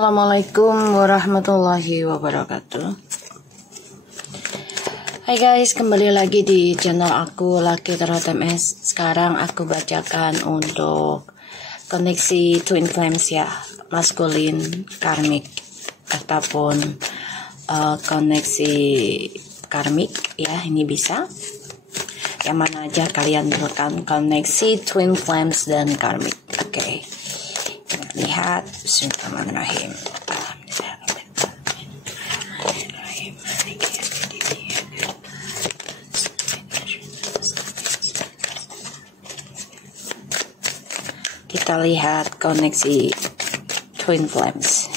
Assalamualaikum warahmatullahi wabarakatuh. Hai guys, kembali lagi di channel aku Lucky Tarot MS. Sekarang aku bacakan untuk koneksi Twin Flames ya, maskulin karmik ataupun koneksi karmik ya, ini bisa yang mana aja kalian temukan koneksi Twin Flames dan karmik. Oke. Lihat, bismillahirrahmanirrahim. Kita lihat koneksi Twin Flames.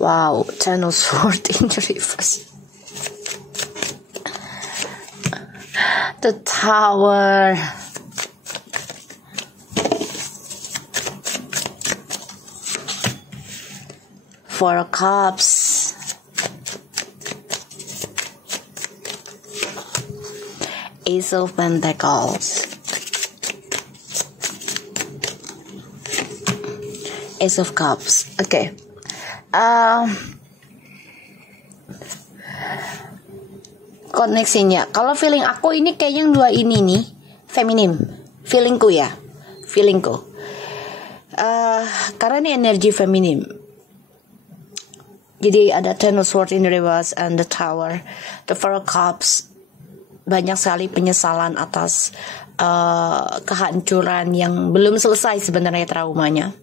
Wow, Ten of Swords in reverse. The Tower. Four of Cups. Ace of Pentacles. Ace of Cups. Oke. Koneksinya. Kalau feeling aku ini kayak yang dua ini nih, feminim. Feelingku ya. Feelingku. Karena ini energi feminim. Jadi ada Ten of Swords in reverse and the Tower, the Four of Cups. Banyak sekali penyesalan atas kehancuran yang belum selesai sebenarnya traumanya.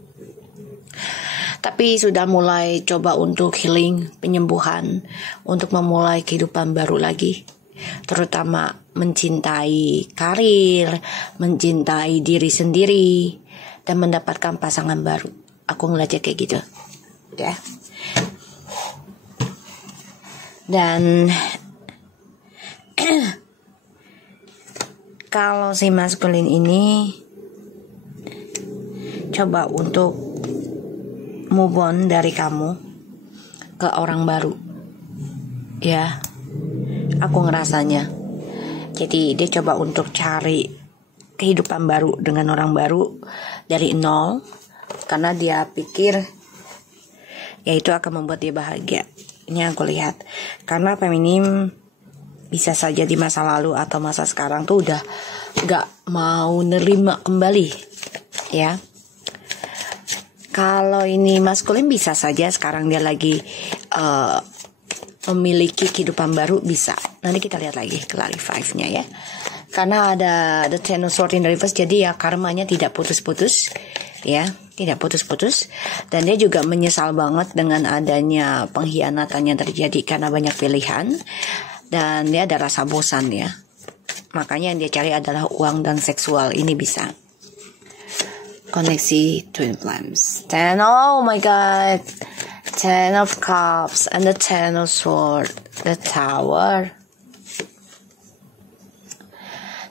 Tapi sudah mulai coba untuk healing, penyembuhan, untuk memulai kehidupan baru lagi. Terutama mencintai karir, mencintai diri sendiri, dan mendapatkan pasangan baru. Aku ngeliatnya kayak gitu. Ya. Dan kalau si maskulin ini coba untuk move on dari kamu ke orang baru. Ya, aku ngerasanya. Jadi dia coba untuk cari kehidupan baru dengan orang baru dari nol, karena dia pikir ya itu akan membuat dia bahagia. Ini aku lihat. Karena feminim bisa saja di masa lalu atau masa sekarang tuh udah gak mau nerima kembali. Ya. Kalau ini maskulin bisa saja sekarang dia lagi memiliki kehidupan baru, bisa. Nanti kita lihat lagi clarify-nya ya. Karena ada the Ten of Swords in reverse, jadi ya karmanya tidak putus-putus. Ya, tidak putus-putus. Dan dia juga menyesal banget dengan adanya pengkhianatan yang terjadi karena banyak pilihan. Dan dia ada rasa bosan ya. Makanya yang dia cari adalah uang dan seksual. Ini bisa. Koneksi Twin Flames. Oh my god. Ten of Cups and the Ten of Swords. The Tower.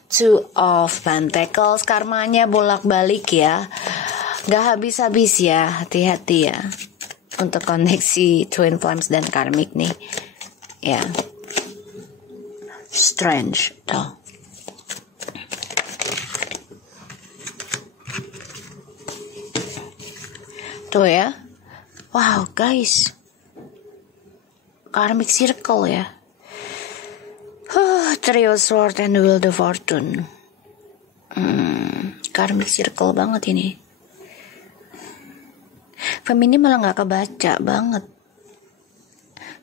Two of Pentacles. Karmanya bolak-balik ya. Gak habis-habis ya. Hati-hati ya. Untuk koneksi Twin Flames dan karmik nih. Ya. Strange. Tuh. Tuh ya. Wow guys. Karmic circle ya. Three of Swords and Wheel of Fortune. Karmic circle banget ini. Feminim malah gak kebaca banget.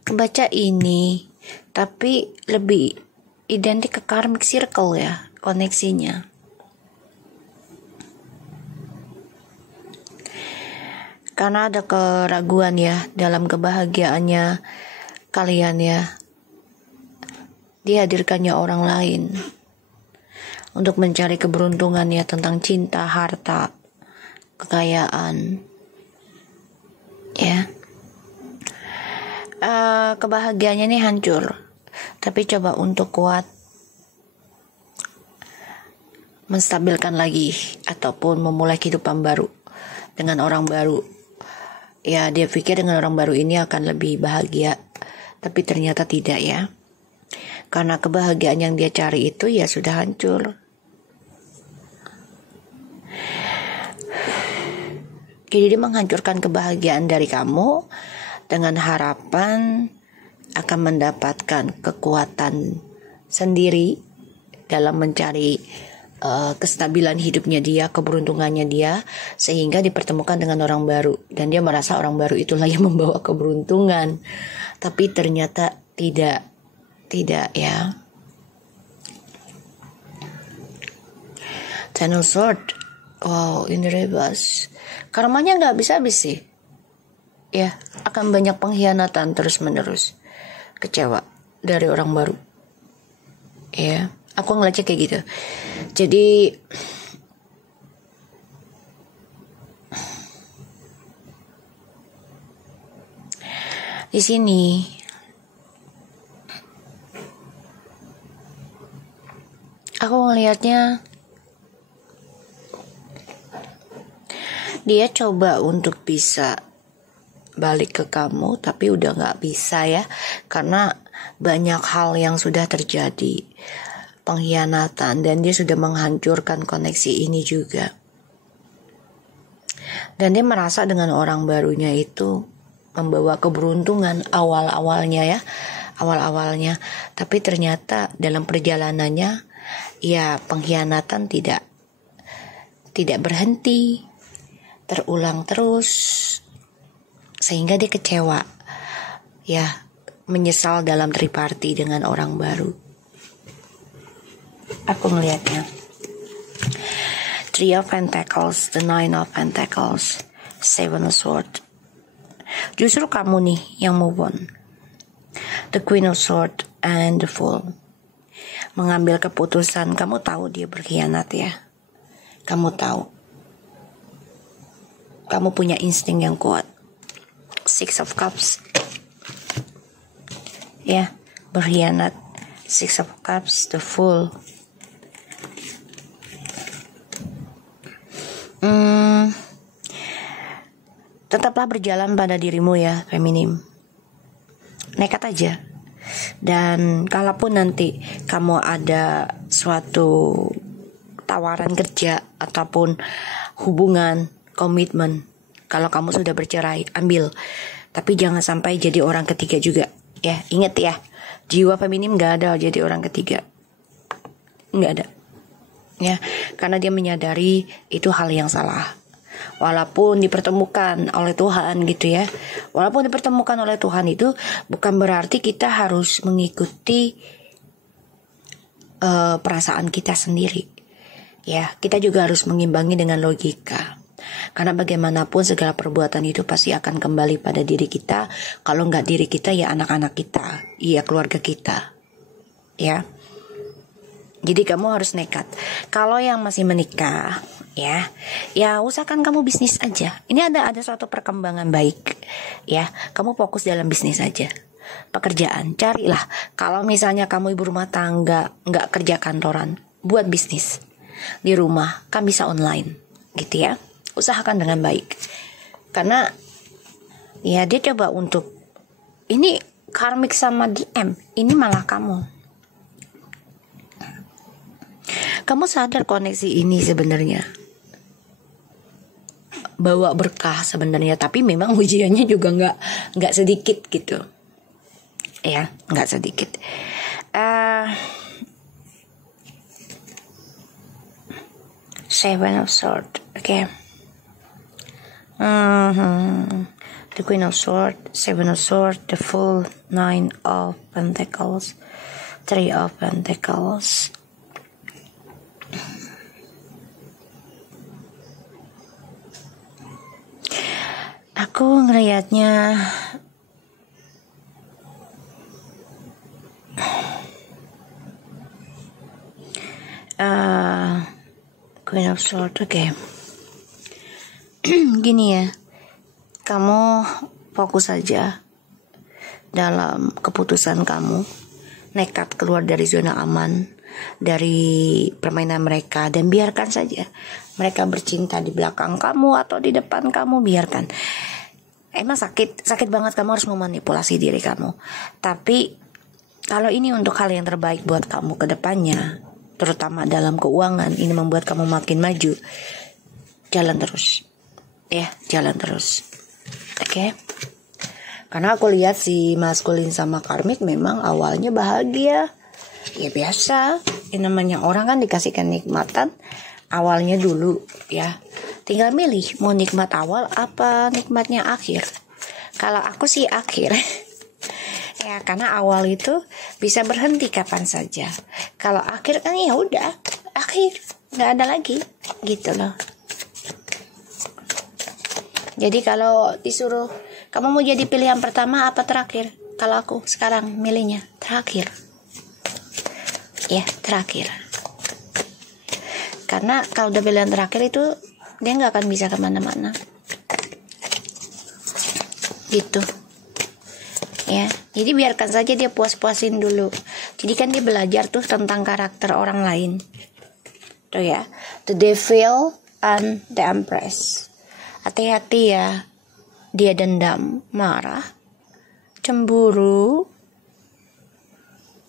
Kebaca ini, tapi lebih identik ke karmic circle ya, koneksinya. Karena ada keraguan ya dalam kebahagiaannya kalian ya. Dihadirkannya orang lain untuk mencari keberuntungan ya, tentang cinta, harta, kekayaan. Ya. Kebahagiaannya ini hancur. Tapi coba untuk kuat menstabilkan lagi ataupun memulai kehidupan baru dengan orang baru. Ya, dia pikir dengan orang baru ini akan lebih bahagia, tapi ternyata tidak ya. Karena kebahagiaan yang dia cari itu ya sudah hancur. Jadi dia menghancurkan kebahagiaan dari kamu dengan harapan akan mendapatkan kekuatan sendiri dalam mencari kestabilan hidupnya dia, keberuntungannya dia, sehingga dipertemukan dengan orang baru dan dia merasa orang baru itulah yang membawa keberuntungan. Tapi ternyata tidak ya. Ten of Swords, wow, ini rebus. Karmanya nggak habis-habis sih. Ya, akan banyak pengkhianatan terus menerus, kecewa dari orang baru. Ya, aku ngeliatnya kayak gitu. Jadi di sini aku ngelihatnya dia coba untuk bisa balik ke kamu, tapi udah nggak bisa ya, karena banyak hal yang sudah terjadi, pengkhianatan, dan dia sudah menghancurkan koneksi ini juga. Dan dia merasa dengan orang barunya itu membawa keberuntungan awal-awalnya, tapi ternyata dalam perjalanannya ya pengkhianatan tidak berhenti, terulang terus, sehingga dia kecewa ya, menyesal dalam triparty dengan orang baru. Aku ngelihatnya Three of Pentacles, the Nine of Pentacles, Seven of Swords. Justru kamu nih yang move on. The Queen of Swords and the Fool. Mengambil keputusan. Kamu tahu dia berkhianat ya. Kamu tahu. Kamu punya insting yang kuat. Six of Cups. Ya, berkhianat. Six of Cups, the Fool. Tetaplah berjalan pada dirimu ya, feminim. Nekat aja. Dan kalaupun nanti kamu ada suatu tawaran kerja ataupun hubungan, komitmen, kalau kamu sudah bercerai, ambil. Tapi jangan sampai jadi orang ketiga juga. Ya, ingat ya, jiwa feminim gak ada jadi orang ketiga. Gak ada. Ya, karena dia menyadari itu hal yang salah. Walaupun dipertemukan oleh Tuhan gitu ya. Walaupun dipertemukan oleh Tuhan itu bukan berarti kita harus mengikuti perasaan kita sendiri. Ya, kita juga harus mengimbangi dengan logika. Karena bagaimanapun segala perbuatan itu pasti akan kembali pada diri kita. Kalau nggak diri kita ya anak-anak kita, ya keluarga kita. Ya. Jadi kamu harus nekat. Kalau yang masih menikah, ya usahakan kamu bisnis aja. Ini ada suatu perkembangan baik, ya. Kamu fokus dalam bisnis aja. Pekerjaan, carilah. Kalau misalnya kamu ibu rumah tangga, nggak kerja kantoran, buat bisnis di rumah, kan bisa online, gitu ya. Usahakan dengan baik. Karena ya dia coba untuk ini karmik sama DM, ini malah kamu. Kamu sadar koneksi ini sebenarnya bawa berkah sebenarnya, tapi memang ujiannya juga nggak sedikit gitu, ya, nggak sedikit. Seven of Swords, okay. The Queen of Swords, Seven of Swords, the Fool, Nine of Pentacles, Three of Pentacles. Aku ngelihatnya Queen of Swords, okay. Gini ya, kamu fokus saja dalam keputusan kamu, nekat keluar dari zona aman, dari permainan mereka, dan biarkan saja mereka bercinta di belakang kamu atau di depan kamu, biarkan. Emang sakit banget, kamu harus memanipulasi diri kamu. Tapi kalau ini untuk hal yang terbaik buat kamu ke depannya, terutama dalam keuangan, ini membuat kamu makin maju, jalan terus. Ya, jalan terus. Oke. Karena aku lihat si maskulin sama karmik memang awalnya bahagia. Ya biasa, yang namanya orang kan dikasihkan nikmatan awalnya dulu ya. Tinggal milih mau nikmat awal apa nikmatnya akhir. Kalau aku sih akhir. Ya karena awal itu bisa berhenti kapan saja. Kalau akhir kan ya udah akhir, nggak ada lagi gitu loh. Jadi kalau disuruh kamu mau jadi pilihan pertama apa terakhir? Kalau aku sekarang milihnya terakhir. Ya terakhir. Karena kalau udah pilihan terakhir itu dia nggak akan bisa kemana-mana. Gitu. Ya, jadi biarkan saja dia puas-puasin dulu. Jadi kan dia belajar tuh tentang karakter orang lain. Tuh ya, the devil and the empress. Hati-hati ya, dia dendam, marah, cemburu,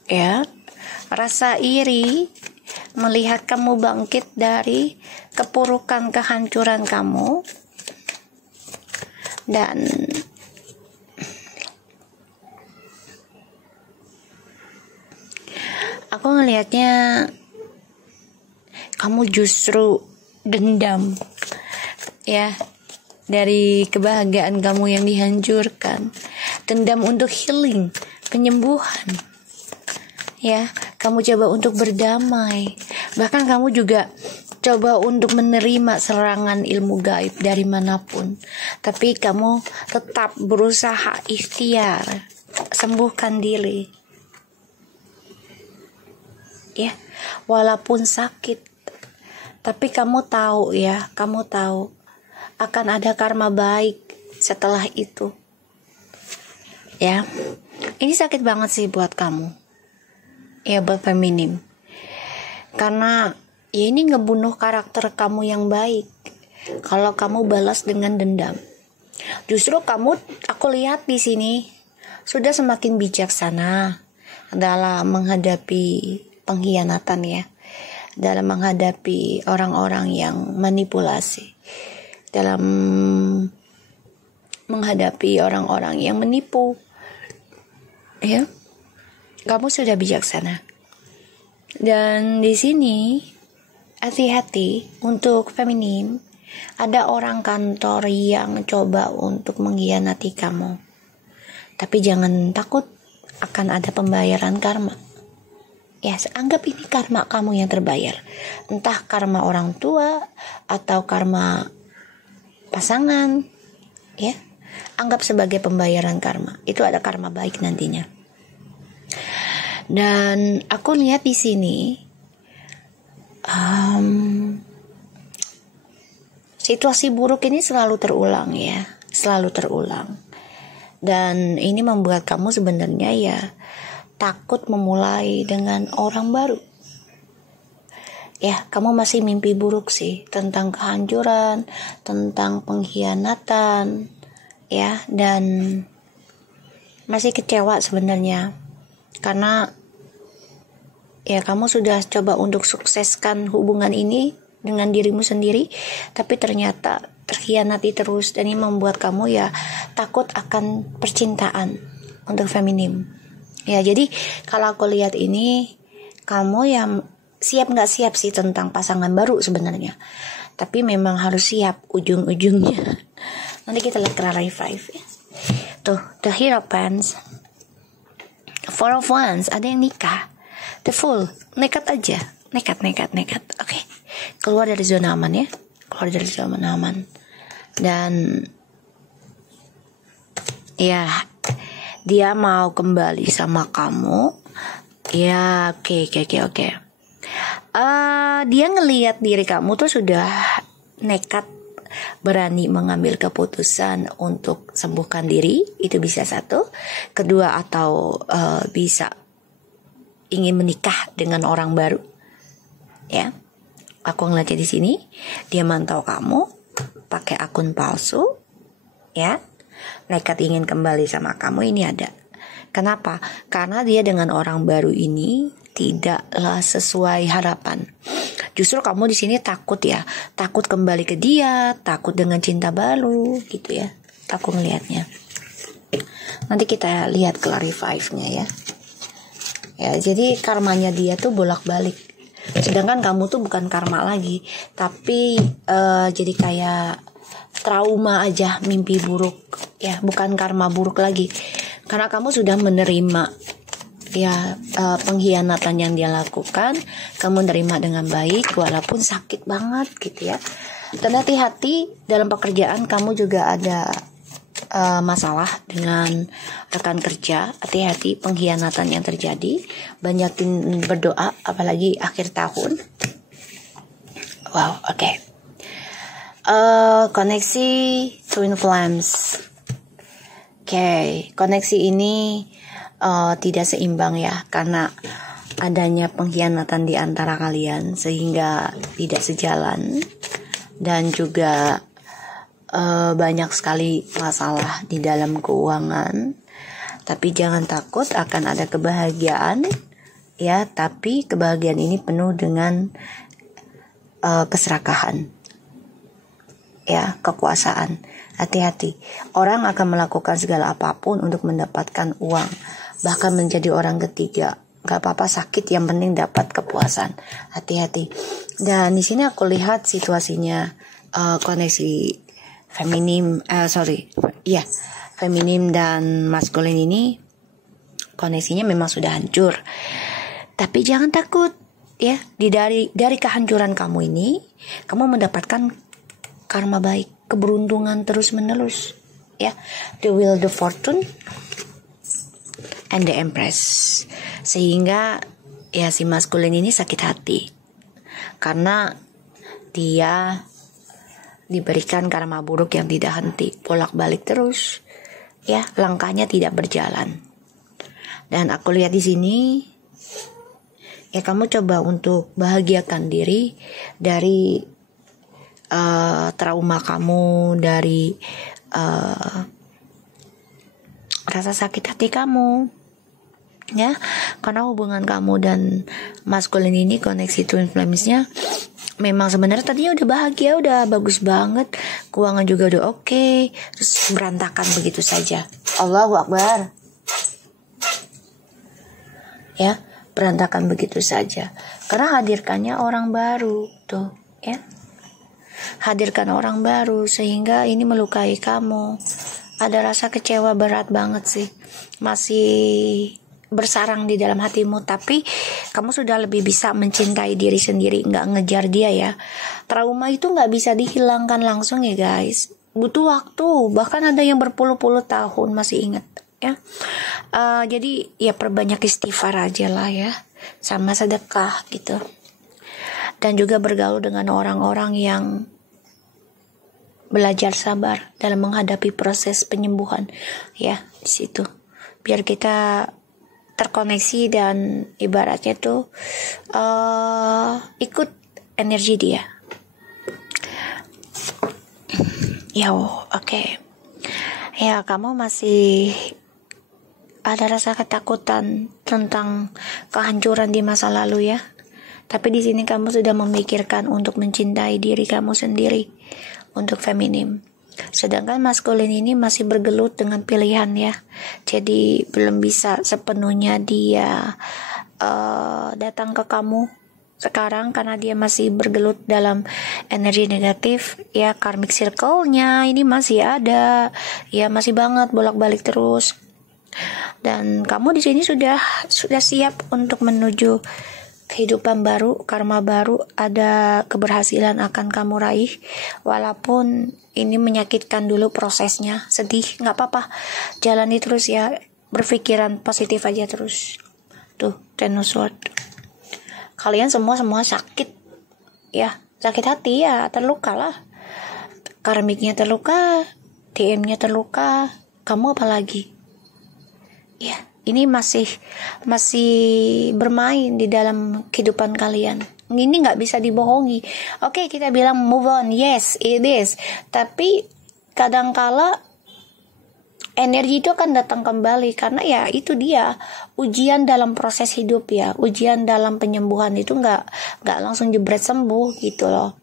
ya, rasa iri, melihat kamu bangkit dari kepurukan kehancuran kamu, dan aku ngelihatnya kamu justru dendam ya dari kebahagiaan kamu yang dihancurkan, dendam untuk healing, penyembuhan ya. Kamu coba untuk berdamai, bahkan kamu juga coba untuk menerima serangan ilmu gaib dari manapun, tapi kamu tetap berusaha ikhtiar sembuhkan diri ya, walaupun sakit, tapi kamu tahu ya, kamu tahu akan ada karma baik setelah itu ya. Ini sakit banget sih buat kamu ya, buat feminim, karena ya ini ngebunuh karakter kamu yang baik kalau kamu balas dengan dendam. Justru kamu, aku lihat di sini sudah semakin bijaksana dalam menghadapi pengkhianatan ya, dalam menghadapi orang-orang yang manipulasi, dalam menghadapi orang-orang yang menipu ya. Kamu sudah bijaksana. Dan di sini hati-hati untuk feminim, ada orang kantor yang coba untuk mengkhianati kamu, tapi jangan takut akan ada pembayaran karma. Ya, anggap ini karma kamu yang terbayar. Entah karma orang tua atau karma pasangan, ya. Anggap sebagai pembayaran karma. Itu ada karma baik nantinya. Dan aku lihat di sini situasi buruk ini selalu terulang ya, selalu terulang. Dan ini membuat kamu sebenarnya ya takut memulai dengan orang baru. Ya, kamu masih mimpi buruk sih tentang kehancuran, tentang pengkhianatan, ya, dan masih kecewa sebenarnya. Karena ya kamu sudah coba untuk sukseskan hubungan ini dengan dirimu sendiri, tapi ternyata terkhianati terus, dan ini membuat kamu ya takut akan percintaan untuk feminim. Ya, jadi kalau aku lihat ini, kamu yang siap nggak siap sih tentang pasangan baru sebenarnya. Tapi memang harus siap ujung-ujungnya. Nanti kita lihat clarify. Tuh, the Hierophant, Four of Wands, ada yang nikah. The Fool, nekat aja. Nekat. Oke. Keluar dari zona aman ya. Keluar dari zona aman. Dan ya, dia mau kembali sama kamu. Ya, oke. Dia ngelihat diri kamu tuh sudah nekat, berani mengambil keputusan untuk sembuhkan diri. Itu bisa satu. Kedua, atau bisa ingin menikah dengan orang baru. Ya, aku ngeliatnya di sini. Dia mantau kamu pakai akun palsu. Ya, nekat ingin kembali sama kamu, ini ada. Kenapa? Karena dia dengan orang baru ini tidaklah sesuai harapan. Justru kamu di sini takut ya, takut kembali ke dia, takut dengan cinta baru gitu ya. Aku ngelihatnya. Nanti kita lihat clarify-nya ya. Ya, jadi karmanya dia tuh bolak-balik. Sedangkan kamu tuh bukan karma lagi, tapi jadi kayak trauma aja, mimpi buruk ya, bukan karma buruk lagi. Karena kamu sudah menerima ya pengkhianatan yang dia lakukan, kamu terima dengan baik walaupun sakit banget gitu ya. Dan hati-hati dalam pekerjaan, kamu juga ada masalah dengan rekan kerja. Hati-hati pengkhianatan yang terjadi. Banyakin berdoa apalagi akhir tahun. Wow, oke. Koneksi Twin Flames. Oke, koneksi ini tidak seimbang ya, karena adanya pengkhianatan di antara kalian sehingga tidak sejalan, dan juga banyak sekali masalah di dalam keuangan. Tapi jangan takut, akan ada kebahagiaan ya, tapi kebahagiaan ini penuh dengan keserakahan ya, kekuasaan. Hati-hati, orang akan melakukan segala apapun untuk mendapatkan uang, bahkan menjadi orang ketiga. Gak apa-apa sakit, yang penting dapat kepuasan. Hati-hati. Dan di sini aku lihat situasinya koneksi feminim dan maskulin ini koneksinya memang sudah hancur. Tapi jangan takut ya, dari kehancuran kamu ini, kamu mendapatkan karma baik, keberuntungan terus menerus ya. The Wheel, the Fortune, and the Empress. Sehingga ya si maskulin ini sakit hati karena dia diberikan karma buruk yang tidak henti, bolak-balik terus ya, langkahnya tidak berjalan. Dan aku lihat di sini ya, kamu coba untuk bahagiakan diri dari trauma kamu, dari rasa sakit hati kamu ya, karena hubungan kamu dan maskulin ini, koneksi Twin Flames-nya memang sebenarnya tadinya udah bahagia, udah bagus banget, keuangan juga udah oke, terus berantakan begitu saja. Allahu Akbar ya, berantakan begitu saja karena hadirkannya orang baru tuh ya, hadirkan orang baru sehingga ini melukai kamu. Ada rasa kecewa berat banget sih, masih bersarang di dalam hatimu, tapi kamu sudah lebih bisa mencintai diri sendiri, nggak ngejar dia ya. Trauma itu nggak bisa dihilangkan langsung ya guys, butuh waktu, bahkan ada yang berpuluh-puluh tahun masih ingat ya. Jadi ya perbanyak istighfar aja lah ya, sama sedekah gitu, dan juga bergaul dengan orang-orang yang belajar sabar dalam menghadapi proses penyembuhan ya di situ, biar kita terkoneksi dan ibaratnya tuh ikut energi dia ya. Oke. Ya, kamu masih ada rasa ketakutan tentang kehancuran di masa lalu ya, tapi di sini kamu sudah memikirkan untuk mencintai diri kamu sendiri untuk feminim. Sedangkan maskulin ini masih bergelut dengan pilihan ya. Jadi belum bisa sepenuhnya dia datang ke kamu sekarang karena dia masih bergelut dalam energi negatif ya. Karmic circle-nya ini masih ada ya, masih banget bolak-balik terus. Dan kamu di sini sudah siap untuk menuju kehidupan baru, karma baru, ada keberhasilan akan kamu raih. Walaupun ini menyakitkan dulu prosesnya, sedih, gak apa-apa, jalani terus ya, berpikiran positif aja terus. Tuh, Ten of Swords. Kalian semua sakit ya, sakit hati ya, terluka lah. Karmiknya terluka, DM-nya terluka, kamu apa lagi? Ya, ini masih bermain di dalam kehidupan kalian. Ini nggak bisa dibohongi. Oke, kita bilang move on. Yes, it is. Tapi kadangkala energi itu akan datang kembali, karena ya itu dia ujian dalam proses hidup ya, ujian dalam penyembuhan itu nggak langsung jebret sembuh gitu loh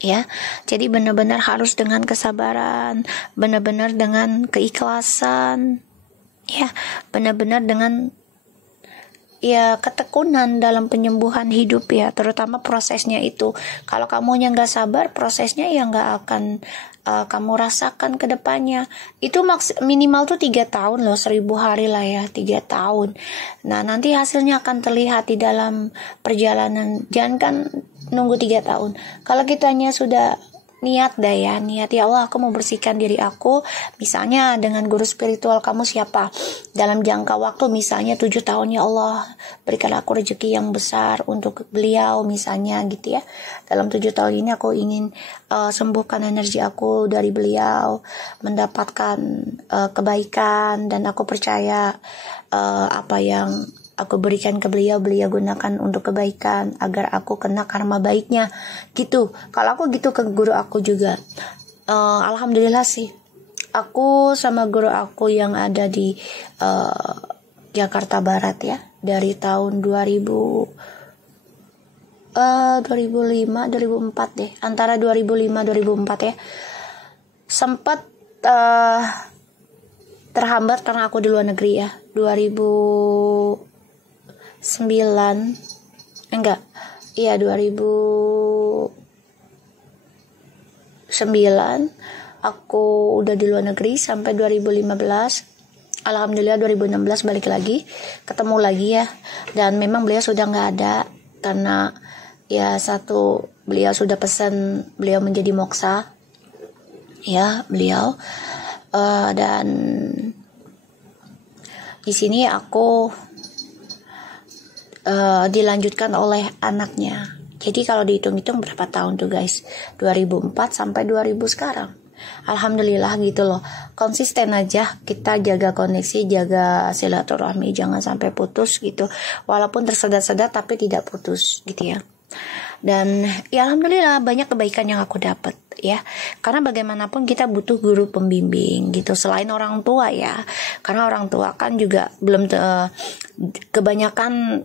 ya. Jadi benar-benar harus dengan kesabaran, benar-benar dengan keikhlasan ya, benar-benar dengan ya ketekunan dalam penyembuhan hidup ya, terutama prosesnya itu. Kalau kamunya nggak sabar, prosesnya ya nggak akan kamu rasakan ke depannya. Itu minimal tuh 3 tahun loh, 1000 hari lah ya, 3 tahun. Nah nanti hasilnya akan terlihat di dalam perjalanan. Jangan kan nunggu 3 tahun. Kalau kitanya sudah niat ya Allah, aku mau bersihkan diri aku, misalnya dengan guru spiritual kamu siapa, dalam jangka waktu misalnya 7 tahun, ya Allah berikan aku rezeki yang besar untuk beliau misalnya gitu ya. Dalam 7 tahun ini aku ingin sembuhkan energi aku dari beliau, mendapatkan kebaikan, dan aku percaya apa yang aku berikan ke beliau gunakan untuk kebaikan, agar aku kena karma baiknya gitu. Kalau aku gitu ke guru aku juga, alhamdulillah sih, aku sama guru aku yang ada di Jakarta Barat ya, dari tahun 2005 2004 deh, antara 2005 2004 ya, sempat terhambat karena aku di luar negeri ya. 2009 aku udah di luar negeri sampai 2015. Alhamdulillah 2016 balik lagi, ketemu lagi ya. Dan memang beliau sudah nggak ada, karena ya satu, beliau sudah pesan beliau menjadi moksa ya beliau. Dan di sini aku dilanjutkan oleh anaknya. Jadi kalau dihitung-hitung berapa tahun tuh guys, 2004 sampai 2000 sekarang. Alhamdulillah gitu loh, konsisten aja kita jaga koneksi, jaga silaturahmi, jangan sampai putus gitu, walaupun tersedat-sedat tapi tidak putus gitu ya. Dan ya alhamdulillah banyak kebaikan yang aku dapat ya, karena bagaimanapun kita butuh guru pembimbing gitu, selain orang tua ya, karena orang tua kan juga belum kebanyakan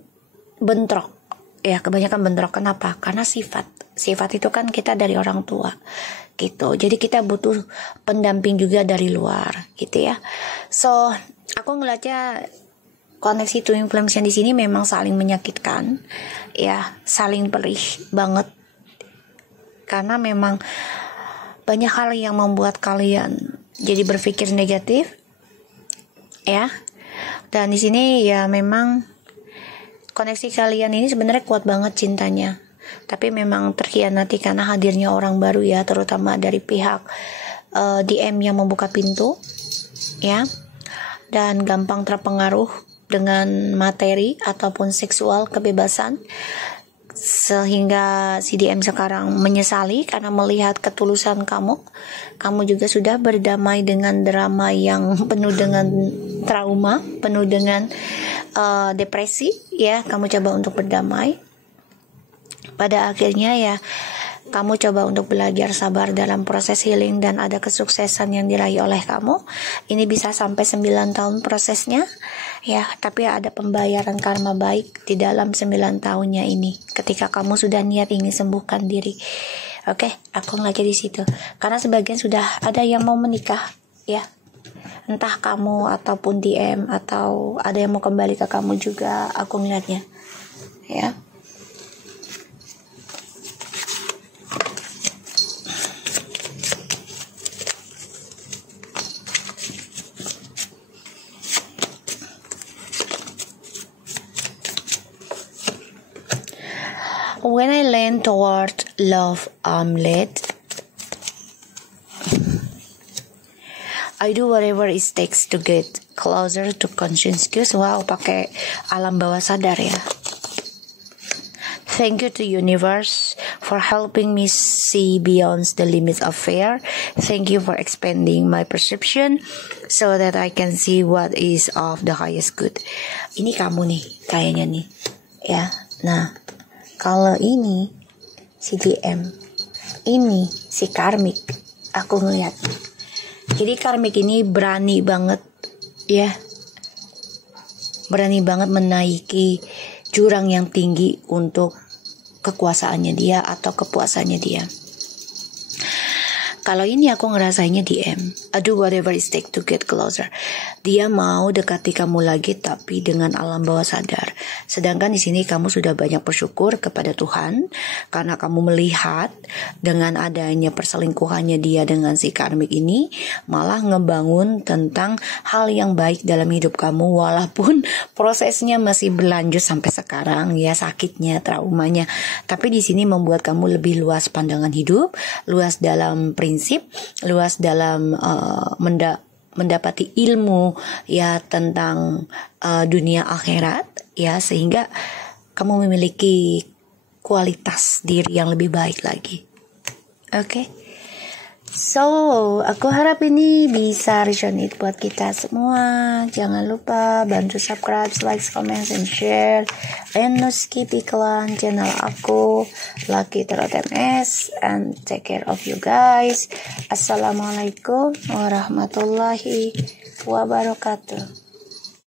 bentrok ya, kebanyakan bentrok. Kenapa? Karena sifat itu kan kita dari orang tua gitu, jadi kita butuh pendamping juga dari luar gitu ya. So aku ngeliatnya koneksi twin flames yang di sini memang saling menyakitkan ya, saling perih banget, karena memang banyak hal yang membuat kalian jadi berpikir negatif ya. Dan di sini ya memang koneksi kalian ini sebenarnya kuat banget cintanya, tapi memang terkhianati karena hadirnya orang baru ya, terutama dari pihak DM yang membuka pintu ya, dan gampang terpengaruh dengan materi ataupun seksual kebebasan, sehingga si DM sekarang menyesali karena melihat ketulusan kamu juga sudah berdamai dengan drama yang penuh dengan trauma, penuh dengan depresi ya. Kamu coba untuk berdamai, pada akhirnya ya kamu coba untuk belajar sabar dalam proses healing, dan ada kesuksesan yang diraih oleh kamu. Ini bisa sampai 9 tahun prosesnya ya, tapi ada pembayaran karma baik di dalam 9 tahunnya ini, ketika kamu sudah niat ingin sembuhkan diri. Oke, aku ngeliatnya di situ, karena sebagian sudah ada yang mau menikah ya, entah kamu ataupun DM, atau ada yang mau kembali ke kamu juga, aku ngeliatnya ya. When I lean toward love led, I do whatever it takes to get closer to consciousness. Wow, pakai alam bawah sadar ya. Thank you to universe for helping me see beyond the limits of fear. Thank you for expanding my perception so that I can see what is of the highest good. Ini kamu nih, kayaknya nih ya. Nah, kalau ini si DM, ini si karmik, aku ngeliat Jadi karmik ini berani banget ya, berani banget menaiki jurang yang tinggi untuk kekuasaannya dia atau kepuasannya dia. Kalau ini aku ngerasainnya DM, do whatever it takes to get closer. Dia mau dekati kamu lagi tapi dengan alam bawah sadar. Sedangkan di sini kamu sudah banyak bersyukur kepada Tuhan karena kamu melihat dengan adanya perselingkuhannya dia dengan si karmik ini malah ngebangun tentang hal yang baik dalam hidup kamu, walaupun prosesnya masih berlanjut sampai sekarang ya, sakitnya, traumanya. Tapi di sini membuat kamu lebih luas pandangan hidup, luas dalam prinsip, luas dalam mendapati ilmu ya tentang dunia akhirat ya, sehingga kamu memiliki kualitas diri yang lebih baik lagi. Oke. So, aku harap ini bisa resonate buat kita semua. Jangan lupa bantu subscribe, like, comment, and share. And no skip iklan channel aku, Lucky Tarot MS. And take care of you guys. Assalamualaikum warahmatullahi wabarakatuh.